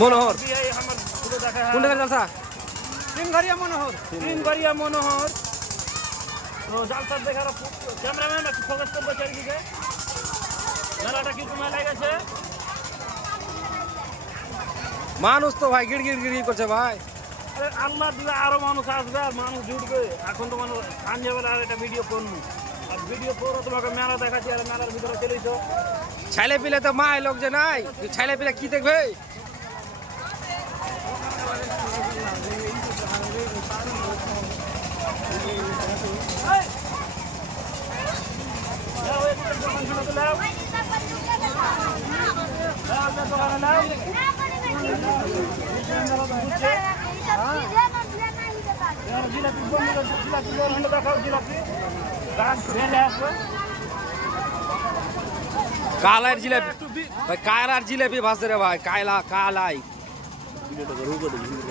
মনোহর আমার পুরো দেখা কোন জায়গায় জালসা? তিনঘরিয়া মনোহর তো জালসা দেখার ক্যামেরাম্যান একটু ফোকাস করবো চারিদিকে মেলাটা কি সময় লেগেছে মানুষ তো ভাই গিড় গিড় গিড় করছে ভাই। আরে আল্লাহ দিলে আরো মানুষ আসবে আর মানুষ জুটবে এখন তো মানুষ সন্ধ্যেবেলা আর একটা ভিডিও করবো আর ভিডিও করে তোমাকে মেলা দেখাচ্ছি আর মেলার ভিতরে চলেছো ছেলে পিলে তো মা লোক যে নাই, ছেলে পিলে কি দেখবে? কালার জিলাপি ভাই, কালার জিলাপি ভাসে রে ভাই, কায়লা কালাই।